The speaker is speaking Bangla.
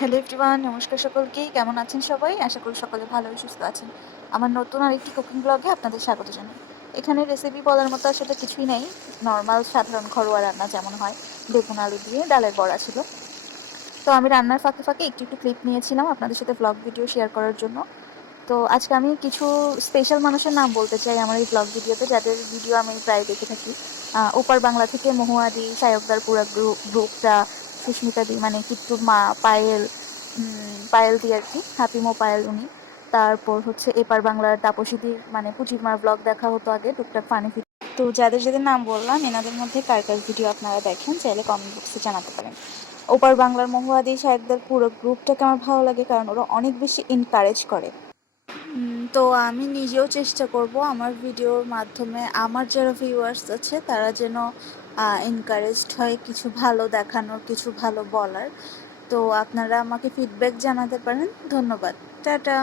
হ্যালো এভরিওয়ান, নমস্কার সকলকেই। কেমন আছেন সবাই? আশা করি সকলে ভালো ও সুস্থ আছেন। আমার নতুন আরেকটি কুকিং ব্লগে আপনাদের স্বাগত জানাই। এখানে রেসিপি বলার মতো আসলে কিছুই নেই। নরমাল সাধারণ ঘরোয়া রান্না যেমন হয়, বেগুন আলু দিয়ে ডালের বড়া ছিল। তো আমি রান্নার ফাঁকে ফাঁকে একটু ক্লিপ নিয়েছিলাম আপনাদের সাথে ব্লগ ভিডিও শেয়ার করার জন্য। তো আজকে আমি কিছু স্পেশাল মানুষের নাম বলতে চাই আমার এই ব্লগ ভিডিওতে, যাদের ভিডিও আমি প্রায় দেখে থাকি। ওপার বাংলা থেকে মহুয়াদি, সায়কদার পুরা গ্রুপটা, সুস্মিতা দি মানে কিট্টুর মা, পায়েল, পায়েল দি আর কি, হাতিমো পায়েল উনি। তারপর হচ্ছে এপার বাংলার তাপসীদির মানে পুচির মার ব্লগ দেখা হতো আগে, টুকটাক ফানি ভিডিও। তো যাদের যাদের নাম বললাম, এনাদের মধ্যে কার কার ভিডিও আপনারা দেখেন চাইলে কমেন্ট বক্সে জানাতে পারেন। ওপার বাংলার মহুয়াদি, সায়কদার পুরো গ্রুপটাকে আমার ভালো লাগে, কারণ ওরা অনেক বেশি এনকারেজ করে। তো আমি নিজেও চেষ্টা করব আমার ভিডিওর মাধ্যমে আমার যারা ভিউয়ার্স আছে তারা যেন এনকারেজড হয় কিছু ভালো দেখানোর, কিছু ভালো বলার। তো আপনারা আমাকে ফিডব্যাক জানাতে পারেন। ধন্যবাদ। টাটা।